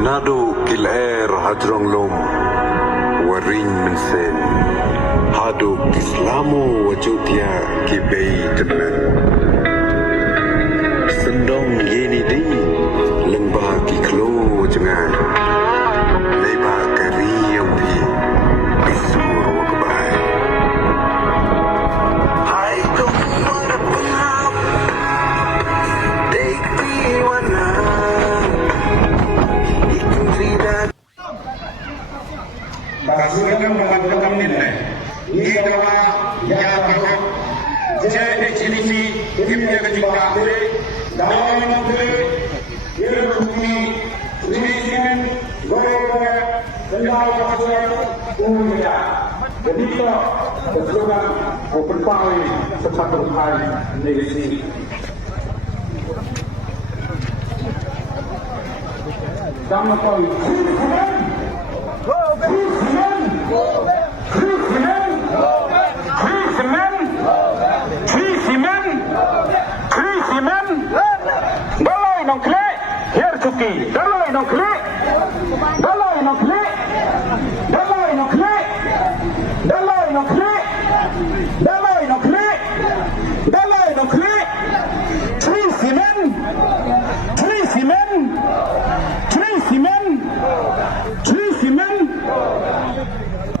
Nado kilair hadrong lom waring mensen hado kislamo wajotia kibei temen sendong yeni di lengba kiklo jengan leba kari yang pi isur wakabai I don't wanna put up take me one Basuhnya mengatakan ini, ini adalah yang JHADC timnya kejuaraan dalam negeri Yerusalem, Tunisia, Gorga, Tengah Pasir, Umumnya. Jadi kita berjuang berpaling sesatu hari negeri. Sama kali.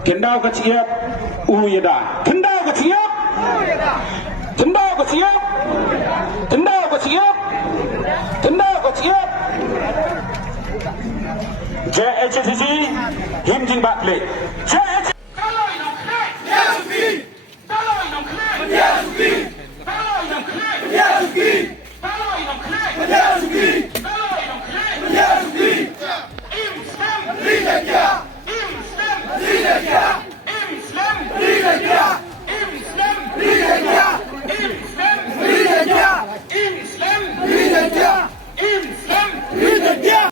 Kendau keciap uyeda. Kendau keciap. Kendau keciap. Kendau keciap. Kendau keciap. JHADC himjing bakle. JHADC kalau inong kle. Yesuki. Kalau inong kle. Yesuki. Kalau inong kle. Yesuki. Kalau inong kle. Yesuki. Kalau inong kle. Yesuki. Imstem Ridaya. Ridaya, Islam, Ridaya, Islam, Ridaya, Islam, Ridaya, Islam, Ridaya, Islam, Ridaya.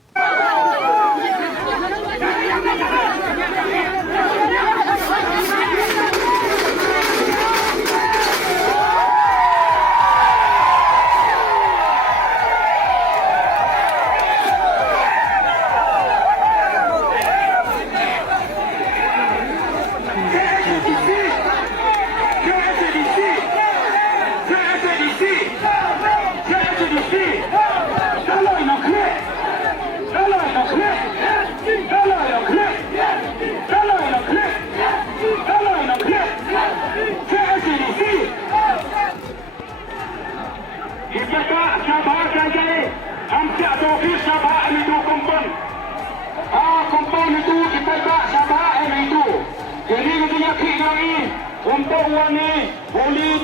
Kompon itu kita tak sabar itu. Jadi ketika Khih lagi untuk uang ni boleh